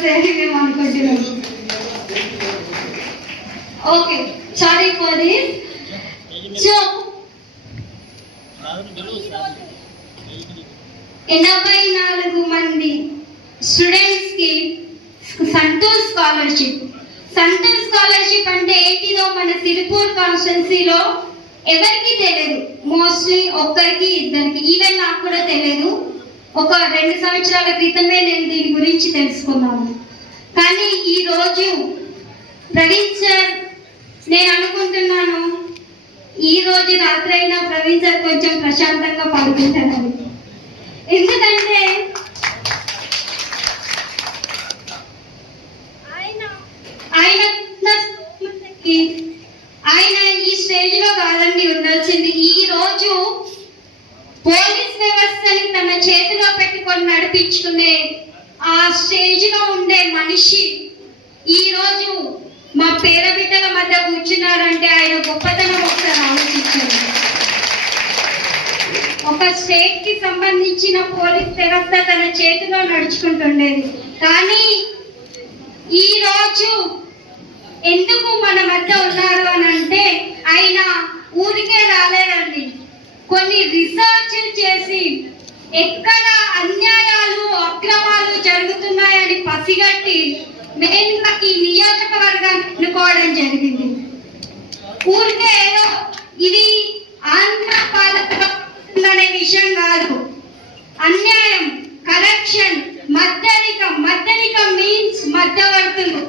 వస్తాయని మేము అనుకుంటున్నాం ఓకే సారీ ఫర్ సో ఎనభై నాలుగు మంది స్టూడెంట్స్కి సంతోష్ స్కాలర్షిప్ సంతోష్ స్కాలర్షిప్ అంటే ఏంటిదో మన సిరిపూర్ కాన్స్టిట్యున్సీలో ఎవరికి తెలియదు మోస్ట్లీ ఒక్కరికి ఇద్దరికి. ఈవెన్ నాకు కూడా తెలియదు ఒక రెండు సంవత్సరాల క్రితమే నేను దీని గురించి తెలుసుకున్నాను. కానీ ఈ రోజు ప్రవీణ్ సార్ నేను అనుకుంటున్నాను ఈ రోజు రాత్రైనా ప్రవీణ్ సార్ కొంచెం ప్రశాంతంగా పడుకుంటానని ఎందుకంటే ఆయన ఆయన ఉన్న స్థితికి ఆయన ఈ స్టేజ్లో కాదండి ఉండాల్సింది ఈ రోజు పోలీస్ వ్యవస్థని తన చేతిలో పెట్టుకొని నడిపించుకునే ఆ స్టేజ్లో ఉండే మనిషి ఈ రోజు మా పేర బిడ్డల మధ్య కూర్చున్నారంటే ఆయన గొప్పతనం ఒకసారి ఆలోచించండి. ఒక స్టేట్కి సంబంధించిన పోలీస్ వ్యవస్థ తన చేతిలో నడుచుకుంటుండేది. కానీ ఈ రోజు ఎందుకు మన మధ్య ఉన్నారు అని అంటే ఆయన ఊరికే రాలేదండి. కొన్ని రీసెర్చ్ చేసి ఎక్కడ అన్యాయాలు అక్రమాలు జరుగుతున్నాయని పసిగట్టి నేను ఈ నియోజకవర్గాన్ని ఎన్నుకోవడం జరిగింది. ఊరికే ఏదో ఇది ఆంధ్ర పాలక అనే విషయం కాదు. అన్యాయం కరప్షన్ మద్దరికం మద్దరికం మీన్స్ మధ్యవర్తులు.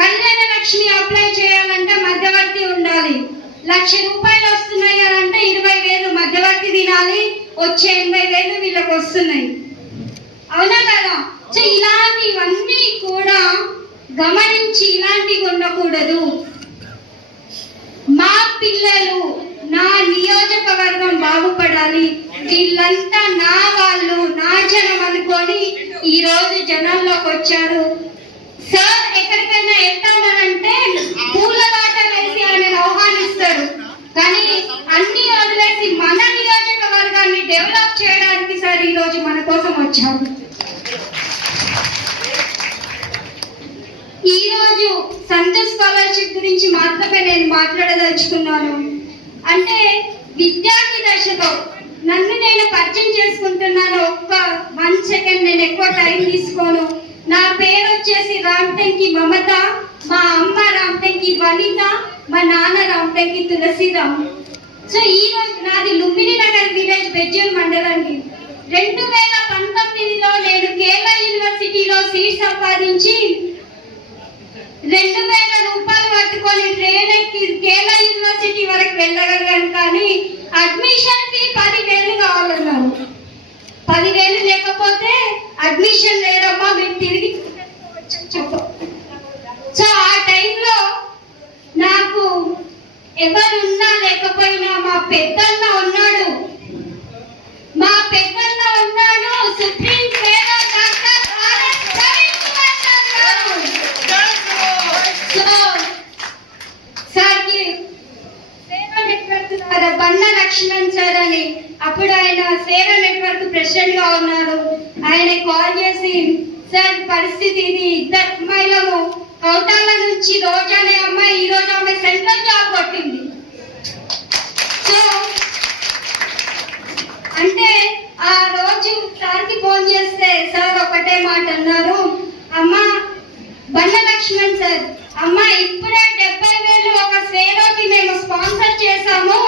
కళ్యాణ లక్ష్మి అప్లై చేయాలంటే మధ్యవర్తి ఉండాలి. లక్ష రూపాయలు వస్తున్నాయి అని అంటే ఇరవై వేలు మధ్యవర్తి తినాలి. వచ్చే ఎనభై వేలు వీళ్ళకి వస్తున్నాయి. అవునా కదా? సో ఇలాంటివన్నీ కూడా గమనించి ఇలాంటివి ఉండకూడదు మా పిల్లలు నా నియోజకవర్గం బాగుపడాలి. వీళ్ళంతా నా వాళ్ళు నా జనం అనుకొని ఈరోజు జనంలోకి వచ్చారు. సార్ ఎక్కడికైనా వెళ్తానంటే పూలబాట వేసి ఆయన ఆహ్వానిస్తారు కానీ అన్ని వదిలేసి మన నియోజకవర్గాన్ని డెవలప్ చేయడానికి సార్ ఈ రోజు మన కోసం వచ్చారు ఈ సంత సంతోష్ స్కాలర్షిప్ గురించి మాత్రమే నేను మాట్లాడదలుచుకున్నాను. అంటే విద్యార్థి దశలో నన్ను నేను పరిచయం చేసుకుంటున్నాను. ఒక్క వన్ సెకండ్ నేను ఎక్కువ టైం తీసుకోను. నా పేరు వచ్చేసి రామ్టెంకి మమత మా అమ్మ రామ్టెంకి వనిత మా నాన్న రామ్టెంకి తులసిరామ్. సో ఈ రోజు నాది లుంబిని నగర్ విలేజ్ బెజ్జూర్ మండలండి రెండు వేల పంతొమ్మిదిలో నేను కేరళ యూనివర్సిటీలో సీట్ సంపాదించి రెండు వేల రూపాయలు పట్టుకొని ట్రైన్ ఎక్కి కేరళ యూనివర్సిటీ వరకు వెళ్ళగలిగాను కానీ అడ్మిషన్ ఫీ పదివేలు కావాలన్నారు. పదివేలు లేకపోతే అడ్మిషన్ లేదమ్మా మీరు తిరిగి చెప్పు. సో ఆ టైంలో నాకు ఎవరున్నా లేకపోయినా మా పెద్దన్న ఉన్నాడు. మా పెద్దన్న ఉన్నాడు సుప్రీం పేరు doctor RS Praveen Kumar sir garu. So సార్కి సేవ నెట్వర్క్ ద్వారా బండ లక్ష్మణ్ సార్ అని అప్పుడు ఆయన సేవ నెట్వర్క్ ప్రెసిడెంట్గా ఉన్నారు ఆయన కాల్ చేసి సార్ పరిస్థితి ఇది. ఇద్దరు కౌటాల నుంచి రోజు అనే అమ్మాయి ఈ రోజు ఆమె సెంట్రల్ జాబ్ కొట్టింది. సో అంటే ఆ రోజు సార్కి ఫోన్ చేస్తే సార్ ఒకటే మాట అన్నారు అమ్మా బండ లక్ష్మణ్ సార్ అమ్మా ఇప్పుడే డెబ్బై వేలు ఒక సేవకి మేము స్పాన్సర్ చేశాము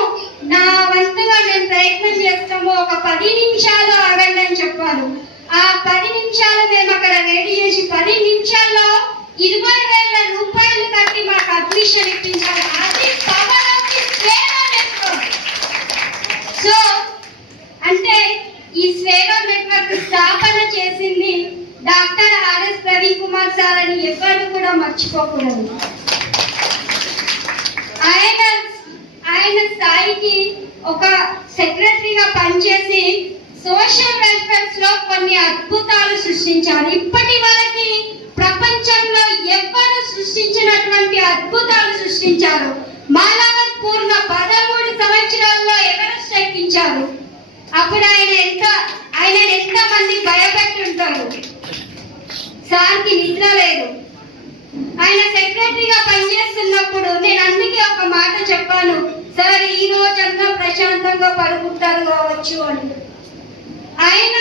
నా వంతుగా నేను ప్రయత్నం చేస్తాము ఒక పది నిమిషాలు ఆగండి అని చెప్పారు ఆ పది నిమిషాలు మేము అక్కడ రెడీ చేసి పది నిమిషాల్లో ఇరవై వేల రూపాయలు కట్టి మాకు అడ్మిషన్ ఇప్పించాలి అది సో అంటే ఈ సేవా నెట్వర్క్ స్థాపన చేసింది doctor RS Praveen Kumar sir అని ఎవరు కూడా మర్చిపోకూడదు. ఆయన ఆయన స్థాయికి ఒక సెక్రటరీగా పనిచేసి సోషల్ కొన్ని అద్భుతాలు సృష్టించారు. ఇప్పటి వరకు ప్రపంచంలో ఎవ్వరు సృష్టించినటువంటి అద్భుతాలు సృష్టించారు. మానవ పూర్ణ పదమూడు సంవత్సరాల్లో ఎవరెస్ట్ ఎక్కించారు అప్పుడు ఆయన ఎంత ఆయన ఎంత మంది భయపెట్టుంటారు? సార్కి నిద్ర లేదు. ఆయన సెక్రటరీగా పనిచేస్తున్నప్పుడు నేను అందుకే ఒక మాట చెప్పాను. సార్ ఈ రోజంతా ప్రశాంతంగా పడుకుంటారు కావచ్చు అని. ఆయన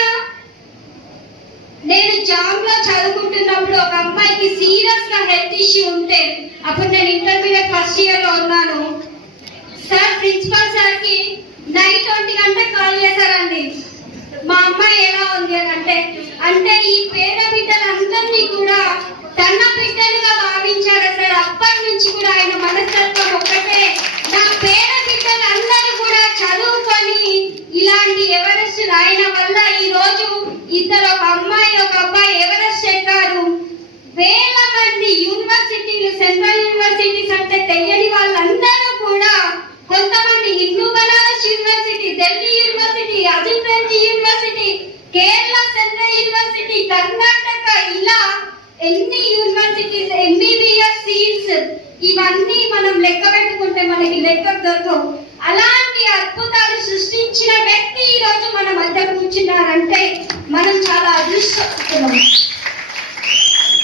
నేను జామ్లో చదువుకుంటున్నప్పుడు ఒక అమ్మాయికి సీరియస్గా హెల్త్ ఇష్యూ ఉంటే అప్పుడు నేను ఇంటర్మీడియట్ ఫస్ట్ ఇయర్లో ఉన్నాను. సార్ ప్రిన్సిపల్ సార్కి నైట్ ఒంటి గంట కాల్ చేశారండి. మా అమ్మాయి ఎలా ఉంది అని అంటే అంటే ఈ పేద బిడ్డలందరినీ కూడా తన బిడ్డలుగా భావించాడు సార్. అప్పటి నుంచి కూడా ఆయన మనస్తత్వం ఒక్కటే. నా పేద బిడ్డలందరూ కూడా చదువుకొని ఇలాంటి ఎవరెస్ట్ రాయడం వల్ల ఈ రోజు ఇద్దరు ఒక అమ్మాయి ఒక అబ్బాయి ఎవరెస్ట్ ఎక్కారు వేల మంది యూనివర్సిటీలు సెంట్రల్ యూనివర్సిటీస్ అంటే తెలియని వాళ్ళందరూ కూడా కొంతమంది Hindu Banaras university Delhi university అజింప్రెంజ్ university Kerala central university Karnataka ఇలా ఎన్ని యూనివర్సిటీస్ ఎంబీబీఎస్ సీట్స్ ఇవన్నీ మనం లెక్క పెట్టుకుంటే మనకి లెక్క దొరకవు. అలాంటి అద్భుతాలు సృష్టించిన వ్యక్తి ఈ రోజు మన మధ్య కూర్చున్నారంటే మనం చాలా అదృష్టం